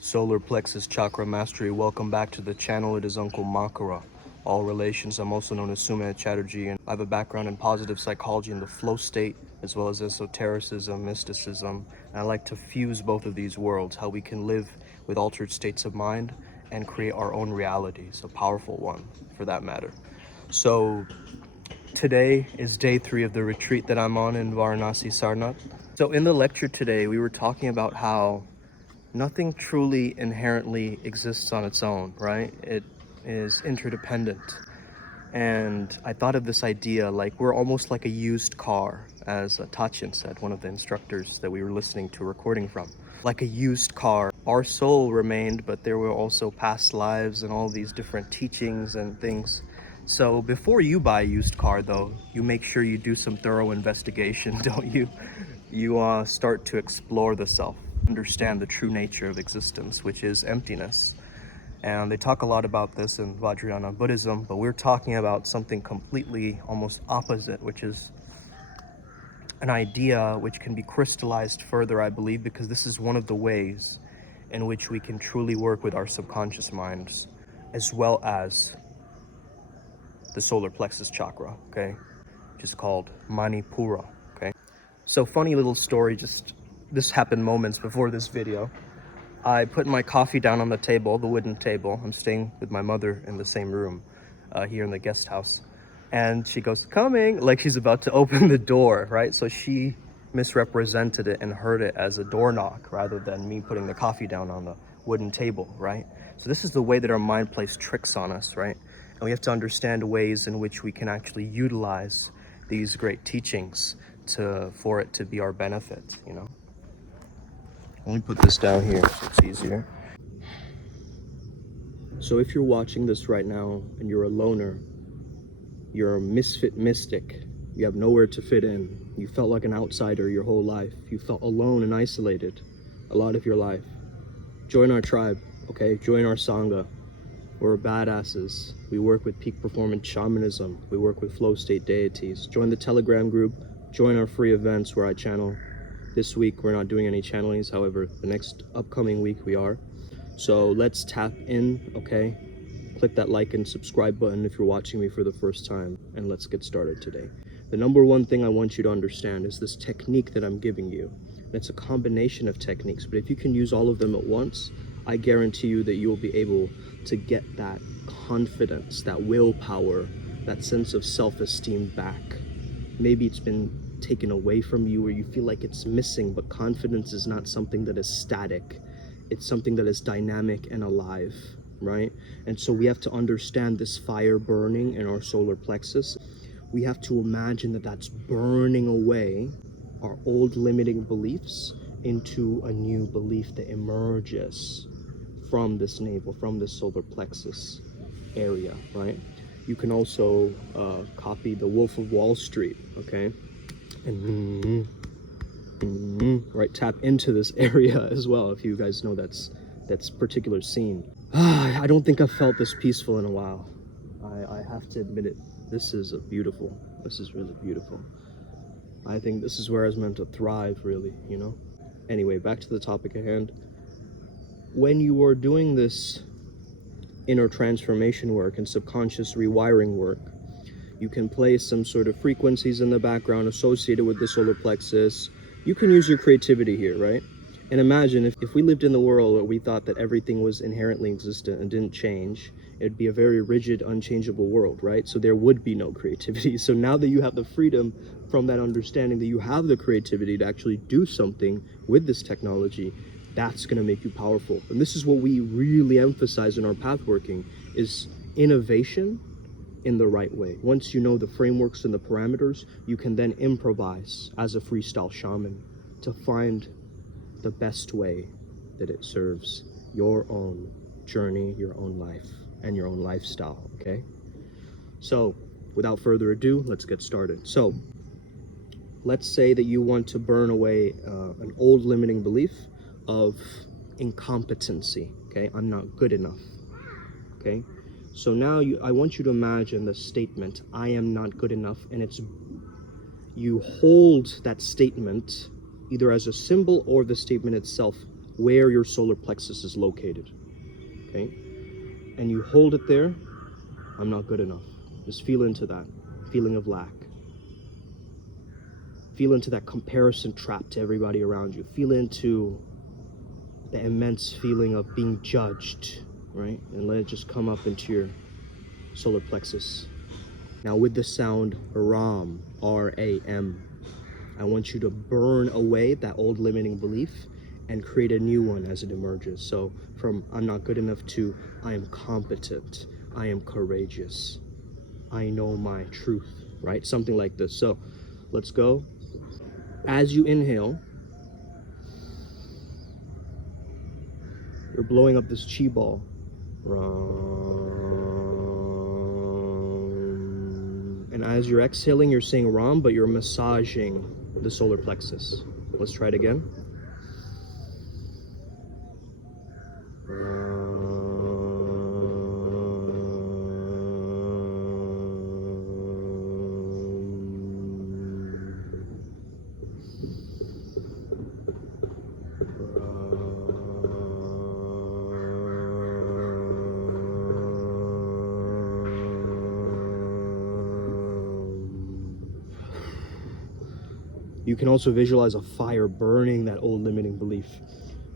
Solar Plexus Chakra Mastery, welcome back to the channel. It is Uncle Makara. All relations, I'm also known as Sumit Chatterjee, and I have a background in positive psychology in the flow state, as well as esotericism, mysticism, and I like to fuse both of these worlds, how we can live with altered states of mind and create our own realities, a powerful one for that matter. So today is day 3 of the retreat that I'm on in Varanasi, Sarnath. So in the lecture today, we were talking about how nothing truly inherently exists on its own, right? It is interdependent. And I thought of this idea like we're almost like a used car, as Tachin said, one of the instructors that we were listening to a recording from. Like a used car. Our soul remained, but there were also past lives and all these different teachings and things. So before you buy a used car, though, you make sure you do some thorough investigation, don't you? You start to explore the self, understand the true nature of existence, which is emptiness. And they talk a lot about this in Vajrayana Buddhism, but we're talking about something completely almost opposite, which is an idea which can be crystallized further, I believe, because this is one of the ways in which we can truly work with our subconscious minds, as well as the solar plexus chakra, okay, which is called Manipura, okay. So funny little story, just this happened moments before this video. I put my coffee down on the table, the wooden table. I'm staying with my mother in the same room here in the guest house. And she goes, coming, like she's about to open the door, right? So she misrepresented it and heard it as a door knock rather than me putting the coffee down on the wooden table, right? So this is the way that our mind plays tricks on us, right? And we have to understand ways in which we can actually utilize these great teachings for it to be our benefit, you know? Let me put this down here so it's easier. So if you're watching this right now and you're a loner, you're a misfit mystic, you have nowhere to fit in, you felt like an outsider your whole life, you felt alone and isolated a lot of your life, join our tribe, okay? Join our Sangha. We're badasses. We work with peak performance shamanism. We work with flow state deities. Join the Telegram group. Join our free events where I channel. This week we're not doing any channelings, however, the next upcoming week we are. So let's tap in, okay? Click that like and subscribe button if you're watching me for the first time, and let's get started today. The number one thing I want you to understand is this technique that I'm giving you. And it's a combination of techniques, but if you can use all of them at once, I guarantee you that you will be able to get that confidence, that willpower, that sense of self-esteem back. Maybe it's been taken away from you or you feel like it's missing, but confidence is not something that is static. It's something that is dynamic and alive, right? And so we have to understand this fire burning in our solar plexus. We have to imagine that that's burning away our old limiting beliefs into a new belief that emerges from this navel, from this solar plexus area, right? You can also copy the Wolf of Wall Street, okay? And right, tap into this area as well if you guys know that's particular scene. I don't think I've felt this peaceful in a while. I have to admit it. This is beautiful. This is really beautiful. I think this is where I was meant to thrive, really, you know? Anyway, back to the topic at hand. When you are doing this inner transformation work and subconscious rewiring work, you can place some sort of frequencies in the background associated with the solar plexus. You can use your creativity here, right? And imagine if we lived in the world where we thought that everything was inherently existent and didn't change, it'd be a very rigid, unchangeable world, right? So there would be no creativity. So now that you have the freedom from that understanding that you have the creativity to actually do something with this technology, that's gonna make you powerful. And this is what we really emphasize in our path working, is innovation in the right way. Once you know the frameworks and the parameters, you can then improvise as a freestyle shaman to find the best way that it serves your own journey, your own life, and your own lifestyle, okay? So, without further ado, let's get started. So, let's say that you want to burn away an old limiting belief of incompetency, okay? I'm not good enough, okay? So now I want you to imagine the statement, I am not good enough, and you hold that statement either as a symbol or the statement itself where your solar plexus is located, okay? And you hold it there. I'm not good enough. Just feel into that feeling of lack. Feel into that comparison trap to everybody around you. Feel into the immense feeling of being judged, right? And let it just come up into your solar plexus. Now with the sound Ram, R-A-M, I want you to burn away that old limiting belief and create a new one as it emerges. So from I'm not good enough to I am competent, I am courageous, I know my truth, right? Something like this. So let's go. As you inhale, you're blowing up this chi ball. Ram. And as you're exhaling, you're saying Ram, but you're massaging the solar plexus. Let's try it again. You can also visualize a fire burning that old limiting belief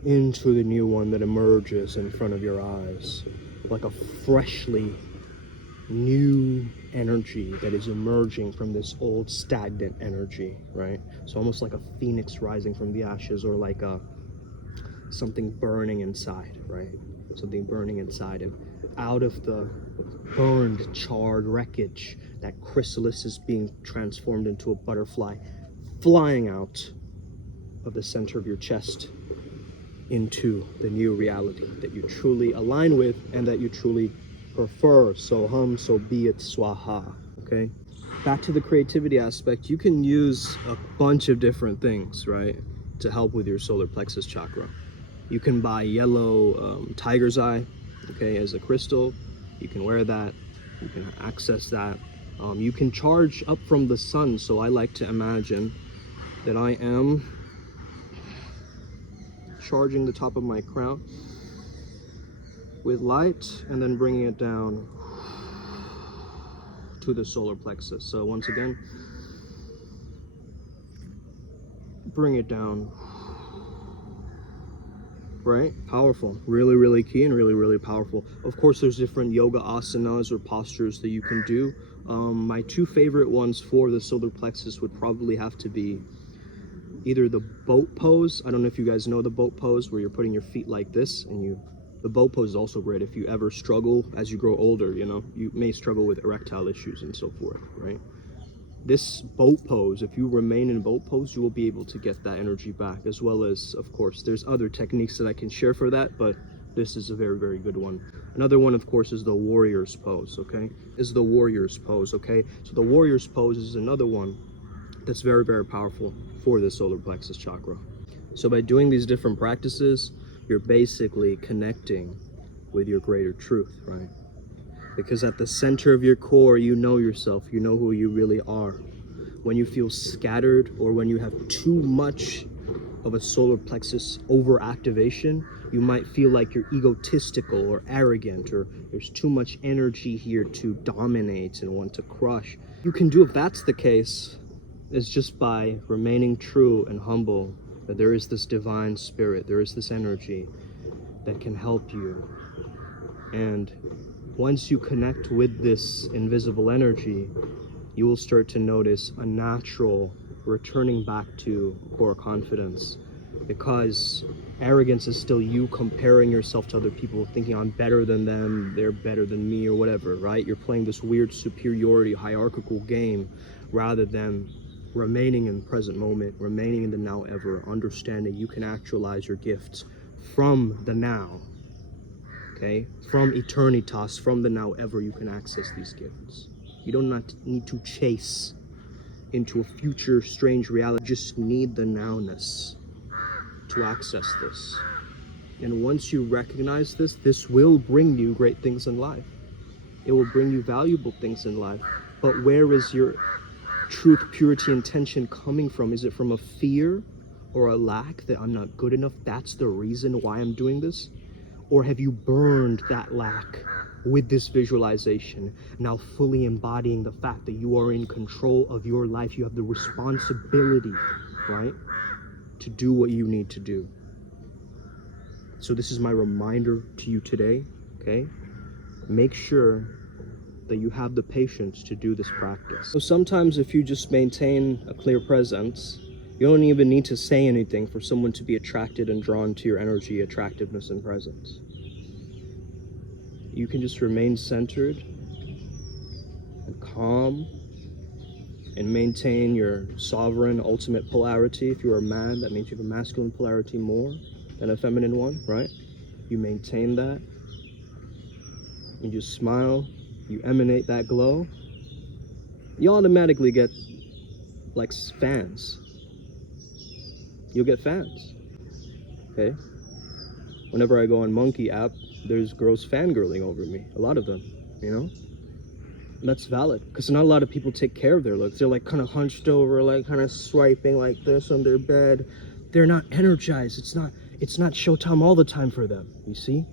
into the new one that emerges in front of your eyes, like a freshly new energy that is emerging from this old stagnant energy, right? So almost like a phoenix rising from the ashes, or like something burning inside, right? Something burning inside, and out of the burned, charred wreckage, that chrysalis is being transformed into a butterfly, flying out of the center of your chest into the new reality that you truly align with and that you truly prefer. So hum, so be it, swaha, okay? Back to the creativity aspect, you can use a bunch of different things, right, to help with your solar plexus chakra. You can buy yellow tiger's eye, okay, as a crystal. You can wear that, you can access that. You can charge up from the sun, so I like to imagine that I am charging the top of my crown with light and then bringing it down to the solar plexus. So once again, bring it down, right? Powerful, really, really key and really, really powerful. Of course, there's different yoga asanas or postures that you can do. My two favorite ones for the solar plexus would probably have to be either the boat pose. I don't know if you guys know the boat pose, where you're putting your feet like this, and the boat pose is also great if you ever struggle as you grow older, you know, you may struggle with erectile issues and so forth, right? This boat pose, if you remain in boat pose, you will be able to get that energy back, as well as, of course, there's other techniques that I can share for that, but this is a very, very good one. Another one, of course, is the warrior's pose, okay? So the warrior's pose is another one that's very, very powerful for the solar plexus chakra. So by doing these different practices, you're basically connecting with your greater truth, right? Because at the center of your core, you know yourself, you know who you really are. When you feel scattered, or when you have too much of a solar plexus overactivation, you might feel like you're egotistical or arrogant, or there's too much energy here to dominate and want to crush. You can do, if that's the case, is just by remaining true and humble, that there is this divine spirit, there is this energy that can help you. And once you connect with this invisible energy, you will start to notice a natural returning back to core confidence, because arrogance is still you comparing yourself to other people, thinking I'm better than them, they're better than me, or whatever, right? You're playing this weird superiority hierarchical game rather than remaining in the present moment, remaining in the now ever, understanding you can actualize your gifts from the now, okay? From eternitas, from the now ever, you can access these gifts. You do not need to chase into a future strange reality. You just need the nowness to access this. And once you recognize this, this will bring you great things in life. It will bring you valuable things in life. But where is your truth, purity, intention coming from? Is it from a fear or a lack, that I'm not good enough, that's the reason why I'm doing this? Or have you burned that lack with this visualization, now fully embodying the fact that you are in control of your life? You have the responsibility, right, to do what you need to do. So this is my reminder to you today, okay? Make sure that you have the patience to do this practice. So sometimes if you just maintain a clear presence, you don't even need to say anything for someone to be attracted and drawn to your energy, attractiveness, and presence. You can just remain centered and calm and maintain your sovereign ultimate polarity. If you're a man, that means you have a masculine polarity more than a feminine one, right? You maintain that. You just smile, you emanate that glow. You automatically get like fans. You'll get fans, okay? Whenever I go on Monkey app, there's girls fangirling over me, a lot of them, you know? And that's valid, because not a lot of people take care of their looks. They're like kind of hunched over, like kind of swiping like this on their bed. They're not energized. It's not showtime all the time for them, you see?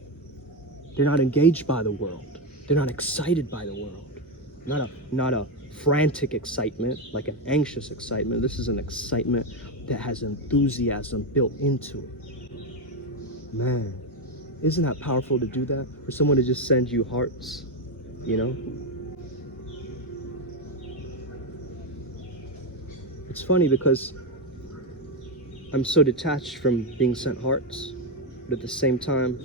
They're not engaged by the world. They're not excited by the world. Not a frantic excitement, like an anxious excitement. This is an excitement that has enthusiasm built into it. Man, isn't that powerful to do that? For someone to just send you hearts, you know? It's funny because I'm so detached from being sent hearts, but at the same time,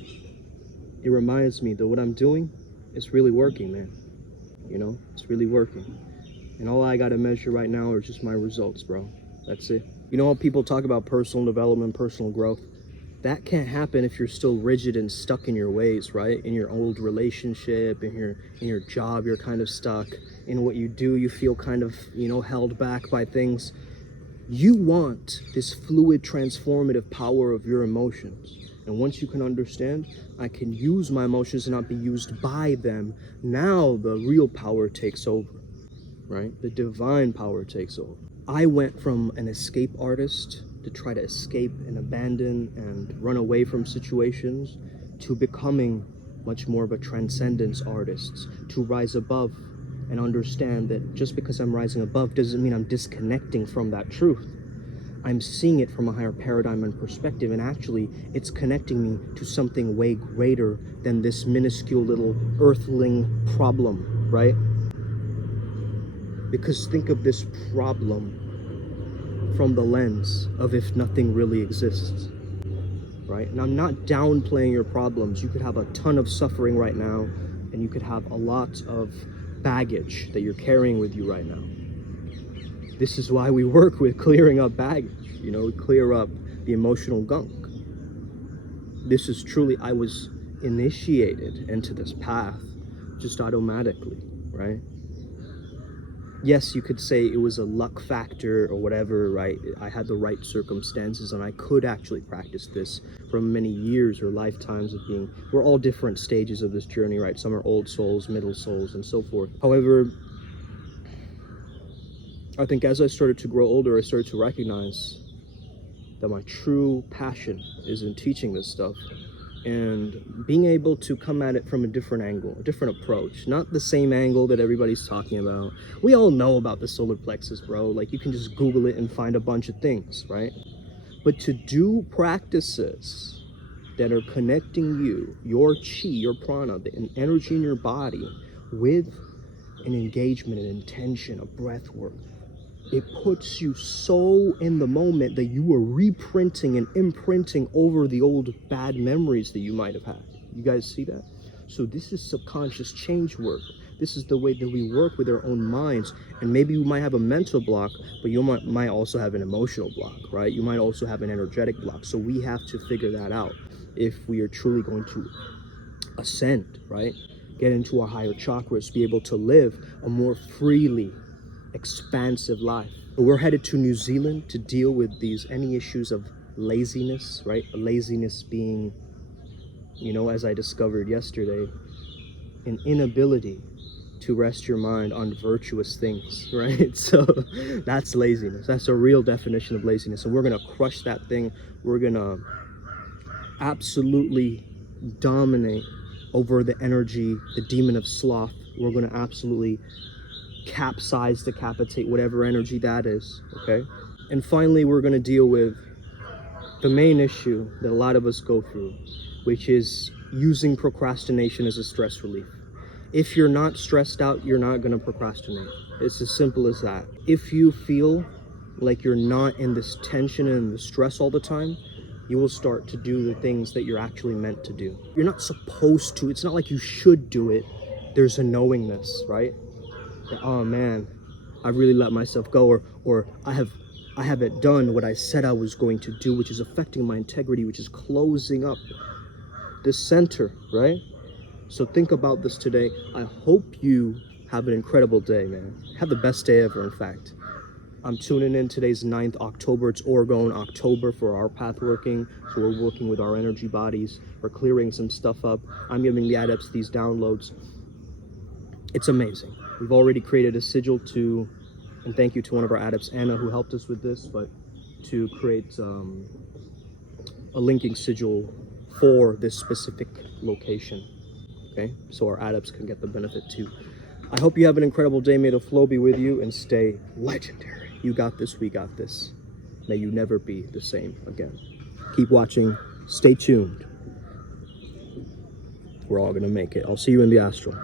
it reminds me that what I'm doing is really working, man. You know, it's really working. And all I gotta measure right now are just my results, bro. That's it. You know how people talk about personal development, personal growth? That can't happen if you're still rigid and stuck in your ways, right? In your old relationship, in your job, you're kind of stuck. In what you do, you feel kind of, you know, held back by things. You want this fluid, transformative power of your emotions. And once you can understand, I can use my emotions and not be used by them, now the real power takes over, right? The divine power takes over. I went from an escape artist to try to escape and abandon and run away from situations to becoming much more of a transcendence artist, to rise above and understand that just because I'm rising above doesn't mean I'm disconnecting from that truth. I'm seeing it from a higher paradigm and perspective, and actually it's connecting me to something way greater than this minuscule little earthling problem, right? Because think of this problem from the lens of if nothing really exists, right? And I'm not downplaying your problems. You could have a ton of suffering right now, and you could have a lot of baggage that you're carrying with you right now. This is why we work with clearing up baggage, you know, clear up the emotional gunk. This is truly, I was initiated into this path just automatically, right? Yes, you could say it was a luck factor or whatever, right? I had the right circumstances and I could actually practice this from many years or lifetimes of being, we're all different stages of this journey, right? Some are old souls, middle souls, and so forth. However, I think as I started to grow older, I started to recognize that my true passion is in teaching this stuff and being able to come at it from a different angle, a different approach, not the same angle that everybody's talking about. We all know about the solar plexus, bro. Like, you can just Google it and find a bunch of things, right? But to do practices that are connecting you, your chi, your prana, the energy in your body with an engagement, an intention, a breath work, it puts you so in the moment that you are reprinting and imprinting over the old bad memories that you might have had. You guys see that? So this is subconscious change work. This is the way that we work with our own minds. And maybe you might have a mental block, but you might also have an emotional block, right? You might also have an energetic block. So we have to figure that out if we are truly going to ascend, right? Get into our higher chakras, be able to live a more freely expansive life. We're headed to New Zealand to deal with any issues of laziness, right? Laziness being, you know, as I discovered yesterday, an inability to rest your mind on virtuous things, right? So that's laziness. That's a real definition of laziness. And we're going to crush that thing. We're going to absolutely dominate over the energy, the demon of sloth. We're going to absolutely capsize, decapitate whatever energy that is, okay? And finally, we're going to deal with the main issue that a lot of us go through, which is using procrastination as a stress relief. If you're not stressed out, you're not going to procrastinate. It's as simple as that. If you feel like you're not in this tension and the stress all the time, you will start to do the things that you're actually meant to do. You're not supposed to. It's not like you should do it. There's a knowingness, right? That, oh man, I really let myself go, or I haven't done what I said I was going to do, which is affecting my integrity, which is closing up this center, right? So think about this today. I hope you have an incredible day, man. Have the best day ever, in fact. I'm tuning in. Today's 9th October. It's Oregon October for our path working. So we're working with our energy bodies. We're clearing some stuff up. I'm giving the adepts these downloads. It's amazing. We've already created a sigil to, and thank you to one of our adepts, Anna, who helped us with this, but to create a linking sigil for this specific location. Okay, so our adepts can get the benefit too. I hope you have an incredible day. May the flow be with you and stay legendary. You got this, we got this. May you never be the same again. Keep watching, stay tuned. We're all gonna make it. I'll see you in the astral.